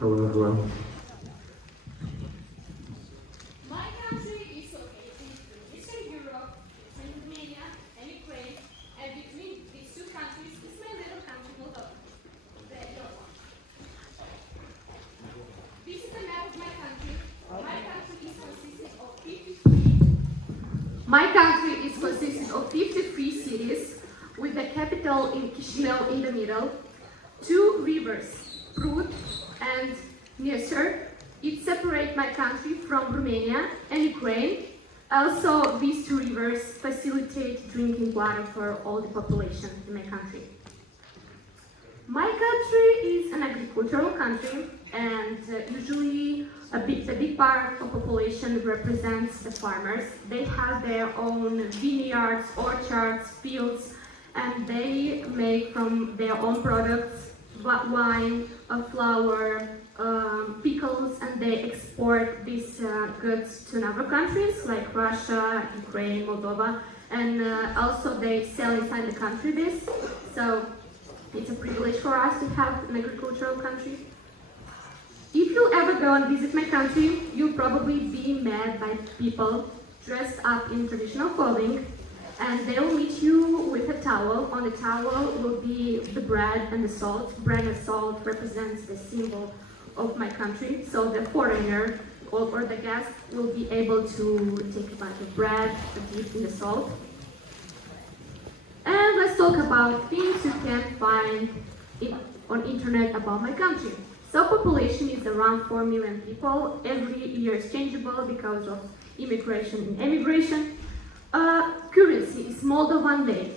Hello everyone. My country is located in Eastern Europe, between Romania and Ukraine, and between these two countries is my little country, Moldova. The yellow one. This is the map of my country. My country is consisted of 53 cities, with the capital in Chisinau in the middle, two rivers, Prut and Dniester. It separates my country from Romania and Ukraine. Also, these two rivers facilitate drinking water for all the population in my country. My country is an agricultural country, and usually the big part of population represents the farmers. They have their own vineyards, orchards, fields, and they make from their own products wine, flour, pickles, and they export these goods to other countries like Russia, Ukraine, Moldova, and also they sell inside the country this. So it's a privilege for us to have an agricultural country. If you ever go and visit my country, you'll probably be met by people dressed up in traditional clothing, and they'll meet you with a towel. On the towel will be the bread and the salt. Bread and salt represents the symbol of my country, so the foreigner or the guest will be able to take a bite of bread, dip in the salt. And let's talk about things you can find on internet about my country. So population is around 4 million people. Every year is changeable because of immigration and emigration. Currency is Moldovan lei.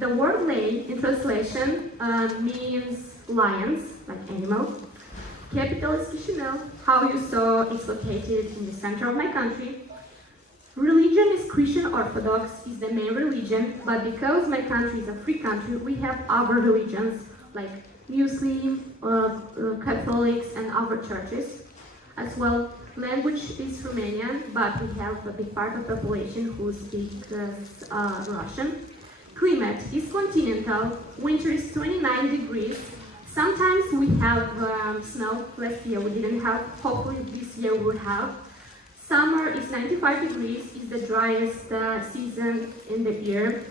The word lei in translation means lions, like animal. Capital is Chisinau. How you saw, it's located in the center of my country. Religion is Christian Orthodox, is the main religion, but because my country is a free country, we have other religions like Muslim, Catholics, and other churches. As well, language is Romanian, but we have a big part of the population who speaks Russian. Climate is continental. Winter is 29 degrees. Sometimes we have snow. Last year we didn't have. Hopefully this year we'll have. Summer is 95 degrees, is the driest season in the year,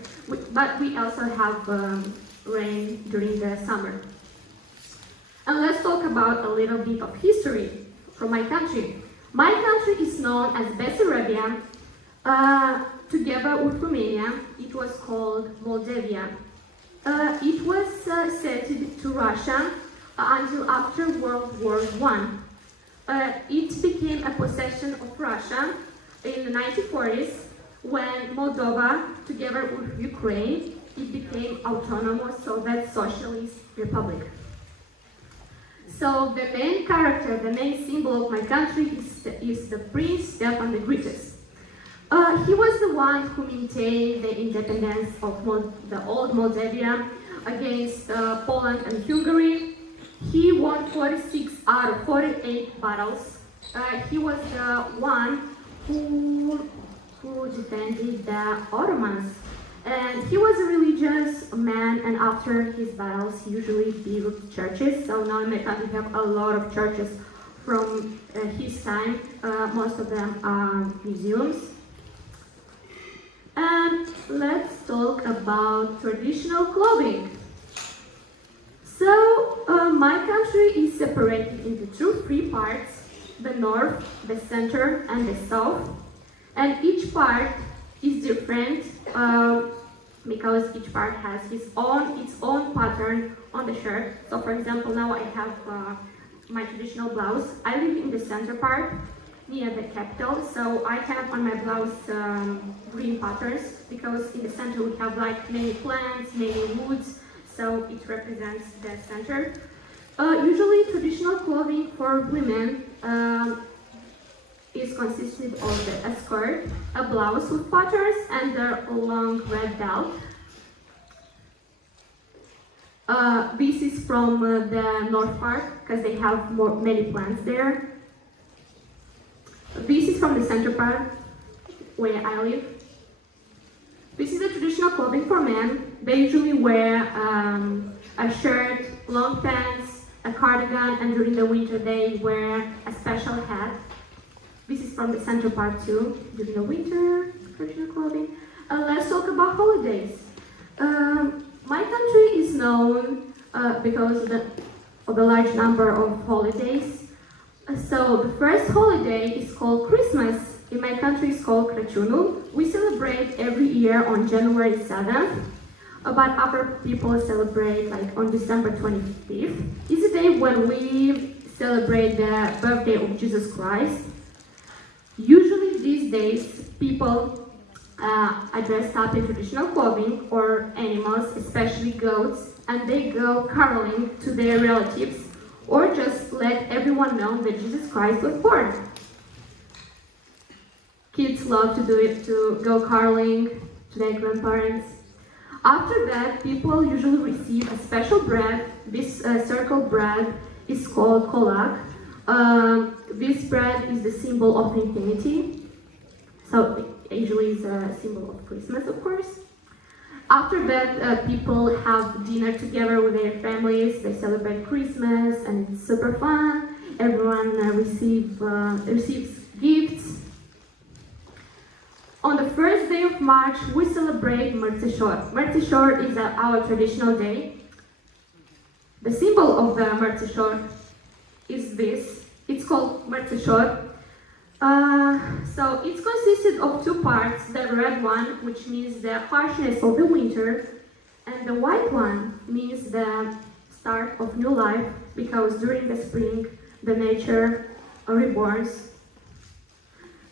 but we also have rain during the summer. And let's talk about a little bit of history from my country. My country is known as Bessarabia. Together with Romania, it was called Moldavia. It was ceded to Russia until after World War I. It became a possession of Russia in the 1940s when Moldova, together with Ukraine, it became autonomous Soviet Socialist Republic. So the main character, the main symbol of my country is the Prince Stefan the Greatest. He was the one who maintained the independence of the old Moldavia against Poland and Hungary. He won 46 out of 48 battles. He was the one who defended the Ottomans. And he was a religious man, and after his battles, he usually built churches. So now in my country, we have a lot of churches from his time. Most of them are museums. And let's talk about traditional clothing. So, my country is separated into three parts, the north, the center, and the south. And each part is different because each part has its own pattern on the shirt. So, for example, now I have my traditional blouse. I live in the center part, near the capital, so I have on my blouse green patterns because in the center we have like many plants, many woods. So it represents the center. Usually traditional clothing for women is consisted of a skirt, a blouse with patterns, and a long red belt. This is from the north part because they have many plants there. This is from the center part where I live. This is the traditional clothing for men. They usually wear a shirt, long pants, a cardigan, and during the winter they wear a special hat. This is from the center part too, during the winter, traditional clothing. Let's talk about holidays. My country is known because of the large number of holidays. So the first holiday is called Christmas. In my country it's called Crăciunul. We celebrate every year on January 7th, but other people celebrate like on December 25th. It's a day when we celebrate the birthday of Jesus Christ. Usually these days people are dressed up in traditional clothing or animals, especially goats, and they go caroling to their relatives or just let everyone know that Jesus Christ was born. Kids love to do it, to go caroling to their grandparents. After that, people usually receive a special bread. This circle bread is called kolak. This bread is the symbol of infinity. So it usually is a symbol of Christmas, of course. After that, people have dinner together with their families. They celebrate Christmas, and it's super fun. Everyone receives gifts. On the first day of March, we celebrate Mărțișor. Mărțișor is our traditional day. The symbol of the Mărțișor is this. It's called Mărțișor. So it's consisted of two parts, the red one, which means the harshness of the winter, and the white one means the start of new life, because during the spring, the nature reborns.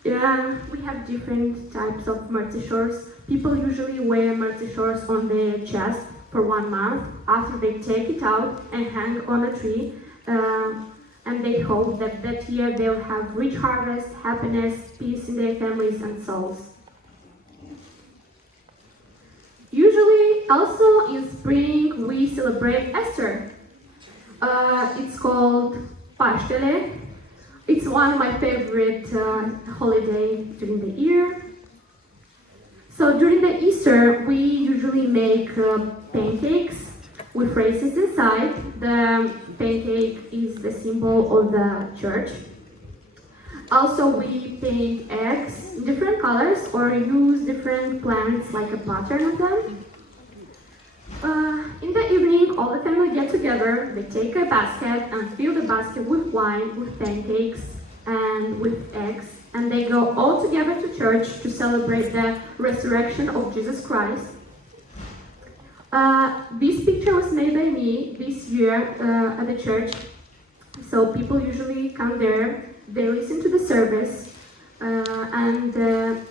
Yeah, we have different types of mărțișors. People usually wear mărțișors on their chest for 1 month. After they take it out and hang on a tree, and they hope that that year they'll have rich harvest, happiness, peace in their families and souls. Usually, also in spring, we celebrate Easter. It's called Paștele. It's one of my favorite holidays during the year. So during the Easter, we usually make pancakes with raisins inside. The pancake is the symbol of the church. Also, we paint eggs in different colors or use different plants like a pattern of them. In the evening, all the family get together, they take a basket and fill the basket with wine, with pancakes, and with eggs, and they go all together to church to celebrate the resurrection of Jesus Christ. This picture was made by me this year at the church, so people usually come there, they listen to the service, and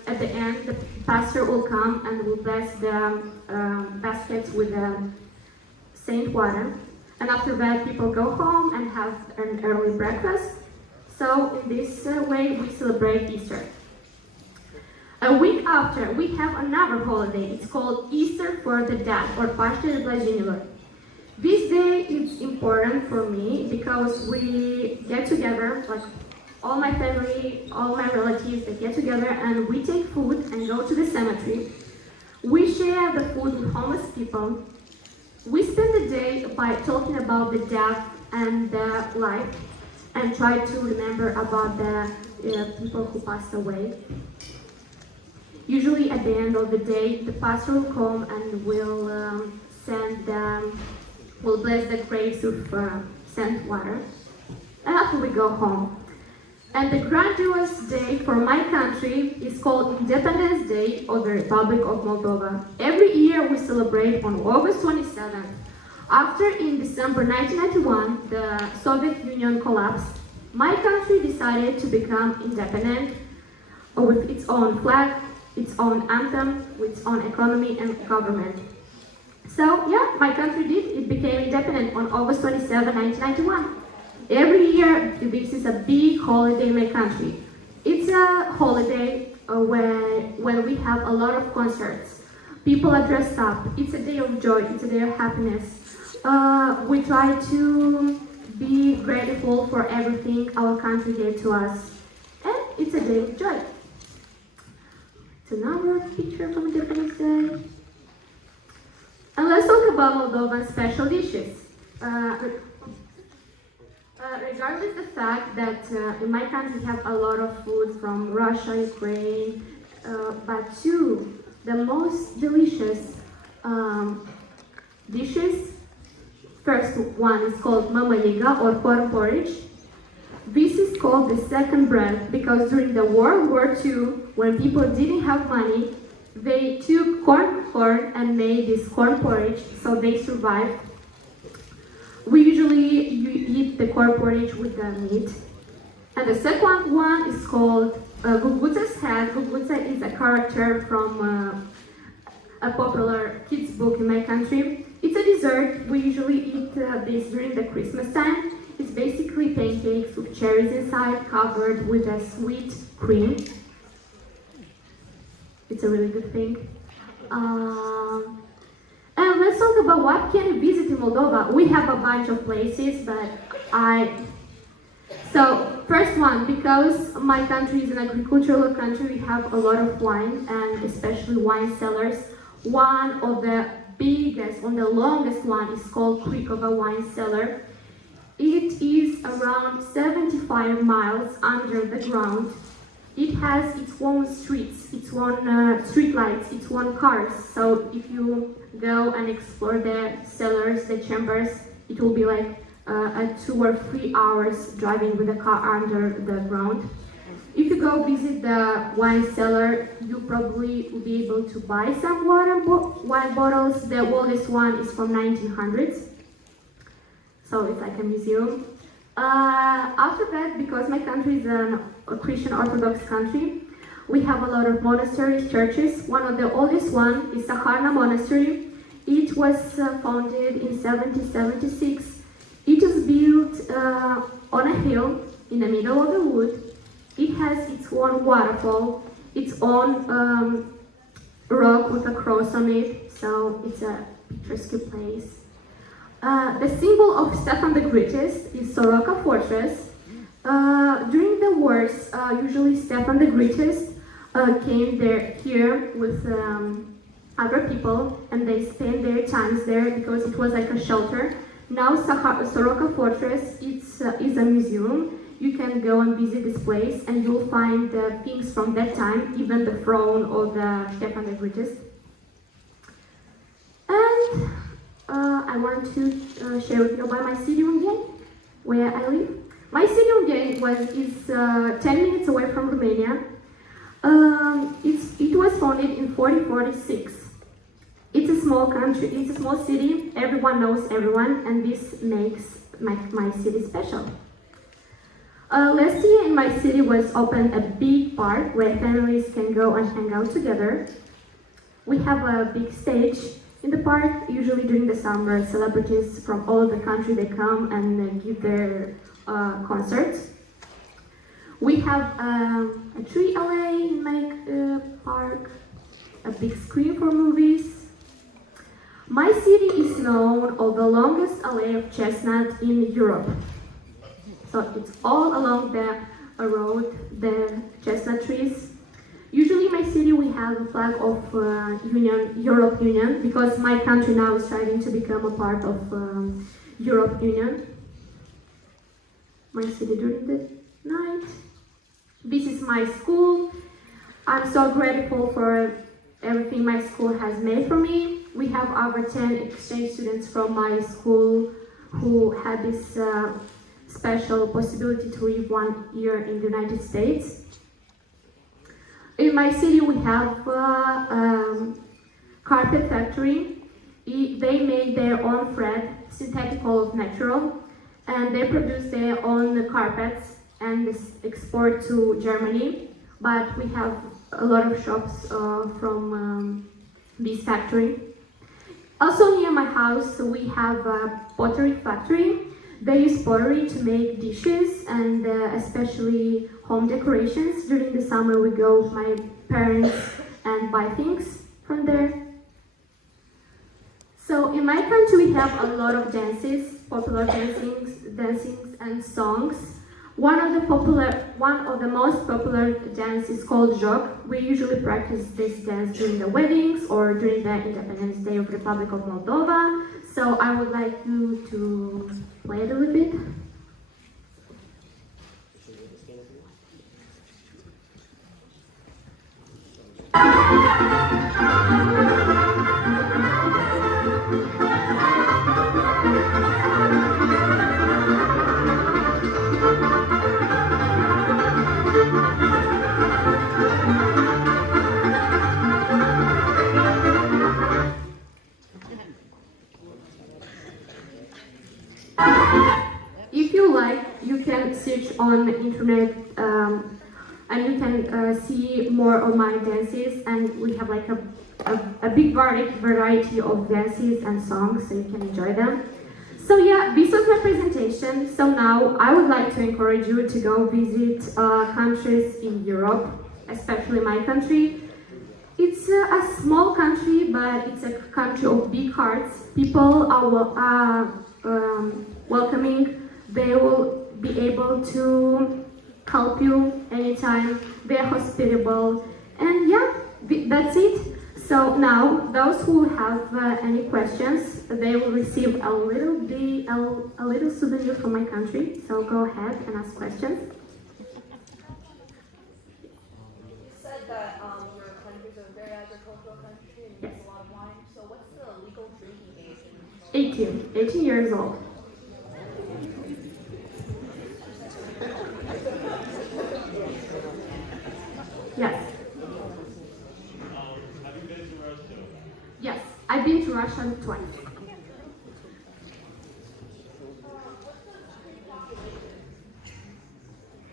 at the end the pastor will come and will bless the baskets with saint water, and after that people go home and have an early breakfast. So in this way we celebrate Easter. A week after, we have another holiday. It's called Easter for the Dead, or Paște de Blajinilor. This day is important for me because we get together, like all my family, all my relatives, they get together and we take food and go to the cemetery. We share the food with homeless people. We spend the day by talking about the death and the life and try to remember about the people who passed away. Usually at the end of the day, the pastor will come and will bless the graves with sand water. And after we go home. And the grandiose day for my country is called Independence Day of the Republic of Moldova. Every year we celebrate on August 27th. After in December 1991, the Soviet Union collapsed, my country decided to become independent with its own flag, its own anthem, with its own economy and government. So yeah, my country did. It became independent on August 27, 1991. Every year, this is a big holiday in my country. It's a holiday when we have a lot of concerts. People are dressed up. It's a day of joy. It's a day of happiness. We try to be grateful for everything our country gave to us. And it's a day of joy. It's another picture from Independence Day. And let's talk about Moldovan special dishes. Regardless the fact that in my country we have a lot of food from Russia, Ukraine, but two, the most delicious dishes. First one is called mamaliga or corn porridge. This is called the second bread because during the World War II, when people didn't have money, they took corn and made this corn porridge, so they survived. We usually eat the corn porridge with the meat. And the second one is called Guguta's head. Guguta is a character from a popular kids book in my country. It's a dessert. We usually eat this during the Christmas time. It's basically pancakes with cherries inside, covered with a sweet cream. It's a really good thing. And let's talk about what can you visit in Moldova. We have a bunch of places, but So, first one, because my country is an agricultural country, we have a lot of wine, and especially wine cellars. One of the biggest, the longest one is called Krikova wine cellar. It is around 75 miles under the ground. It has its own streets, its own street lights, its own cars. So if you go and explore the cellars, the chambers, it will be like 2 or 3 hours driving with a car under the ground. If you go visit the wine cellar, you probably will be able to buy some wine bottles. The oldest one is from 1900s, so it's like a museum. After that, because my country is a Christian Orthodox country, we have a lot of monasteries, churches. One of the oldest one is Sakharna Monastery. It was founded in 1776. It is built on a hill in the middle of the wood. It has its own waterfall, its own rock with a cross on it, so it's a picturesque place. The symbol of Stefan the Greatest is Soroka Fortress. During the wars, usually Stefan the Greatest came here with other people, and they spent their times there because it was like a shelter. Now Soroka Fortress is a museum. You can go and visit this place, and you'll find things from that time, even the throne of the Stefan the Greatest. And I want to share with you about my city Ungheni, where I live. My city Ungheni is 10 minutes away from Romania. It was founded in 1446. It's a small country, it's a small city, everyone knows everyone, and this makes my city special. Last year in my city was opened a big park where families can go and hang out together. We have a big stage in the park. Usually during the summer, celebrities from all over the country, they come and give their concerts. We have a tree alley in my park, a big screen for movies. My city is known as the longest alley of chestnut in Europe. So it's all along the road, the chestnut trees. Usually in my city we have a flag of Europe Union, because my country now is trying to become a part of Europe Union. My city during the night. This is my school. I'm so grateful for everything my school has made for me. We have over 10 exchange students from my school who had this special possibility to live 1 year in the United States. In my city we have a carpet factory. They make their own thread, synthetic all of natural, and they produce their own carpets and export to Germany. But we have a lot of shops from this factory. Also near my house we have a pottery factory. They use pottery to make dishes and especially home decorations. During the summer we go with my parents and buy things from there. So in my country we have a lot of dances, popular dancings and songs. One of the most popular dance is called Jog. We usually practice this dance during the weddings or during the Independence Day of the Republic of Moldova. So I would like you to play it a little bit. If you like, you can search on the internet and you can see more of my dances, and we have like a big variety of dances and songs, so you can enjoy them. So yeah, this was my presentation. So now I would like to encourage you to go visit countries in Europe, especially my country. It's a small country, but it's a country of big hearts. People are welcoming. They will be able to help you anytime. They're hospitable, and yeah, that's it. So now, those who have any questions, they will receive a little souvenir from my country. So go ahead and ask questions. You said that your country is a very agricultural country and Yes. uses a lot of wine. So what's the legal drinking age? 18 years old. Yes. Have you been to Russia? Yes, I've been to Russia twice.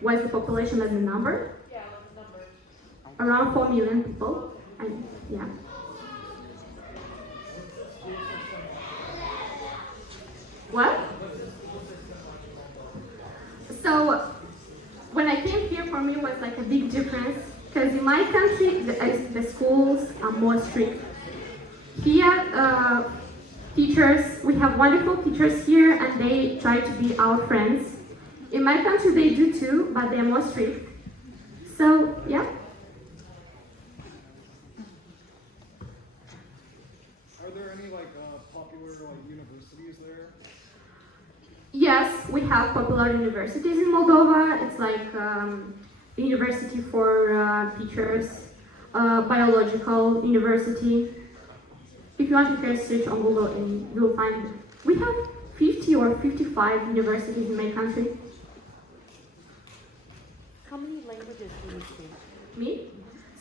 What's the population as a number? Yeah, what's the number? Around 4 million people. And yeah. What? So when I came here, for me was like a big difference, because in my country the schools are more strict. Here, teachers, we have wonderful teachers here, and they try to be our friends. In my country they do too, but they're more strict. So yeah. Are there any popular universities there? Yes, we have popular universities in Moldova. It's like university for teachers, biological university. If you want to go search on Google, and you'll find we have 50 or 55 universities in my country. How many languages do you speak? Me?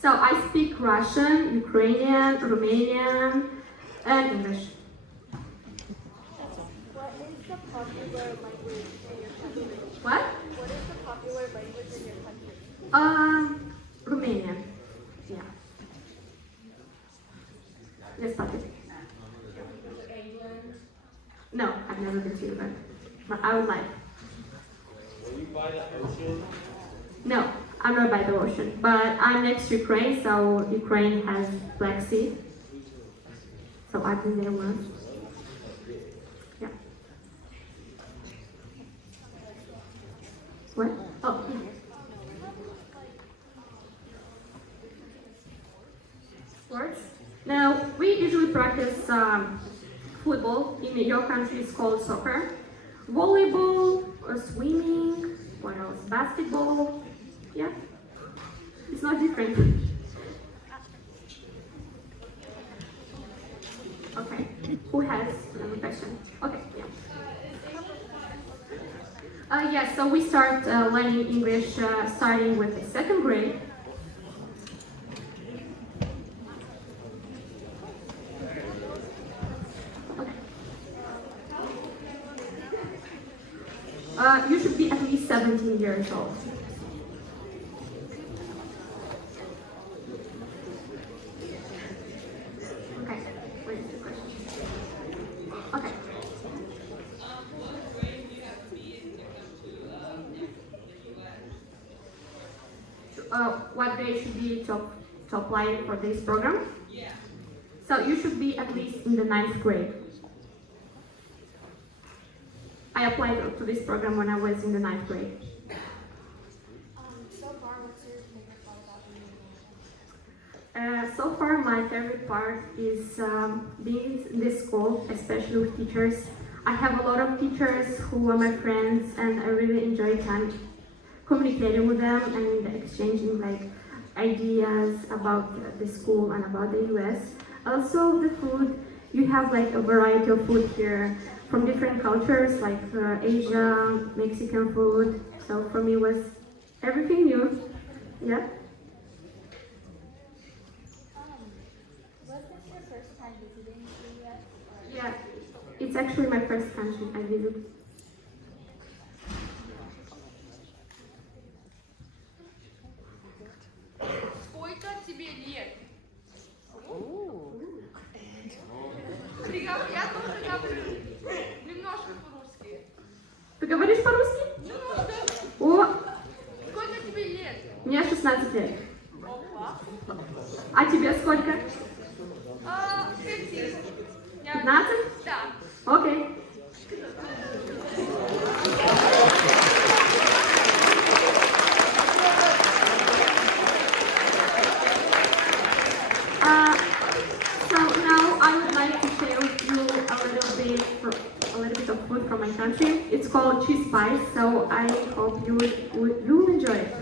So I speak Russian, Ukrainian, Romanian, and English. What is the popular language in your country? What? What is the popular language in your country? Romanian. Yeah. Yes, Patrick. England. No, I've never been to England, but I would like. Were you by the ocean? No, I'm not by the ocean, but I'm next to Ukraine, so Ukraine has Black Sea. So I've been there once. Yeah. What? Oh, yeah. Sports? Now, we usually practice football. In your country, it's called soccer. Volleyball, swimming, what else? Basketball. Yeah. It's not different. Okay. Who has another question? Okay, yeah. Yes, so we start learning English starting with the second grade. You should be at least 17 years old. Okay, what is the question? Okay. What grade should be to apply for this program? Yeah. So you should be at least in the 9th grade. I applied to this program when I was in the 9th grade. So far, what's your favorite part about being So far, my favorite part is being in this school, especially with teachers. I have a lot of teachers who are my friends, and I really enjoy time communicating with them and exchanging ideas about the school and about the US. Also, the food, you have like a variety of food here from different cultures like Asia, Mexican food. So for me, it was everything new. Yeah. Was this your first time visiting the US? Yeah. It's actually my first country I visited. Сколько тебе лет? Я тоже говорю немножко по-русски. Ты говоришь по-русски? Немного. О, Сколько тебе лет? мне 16 лет. Опа. А тебе сколько? 15. 15? Да. Окей. So now I would like to share with you a little bit of food from my country. It's called cheese pies, so I hope you will enjoy it.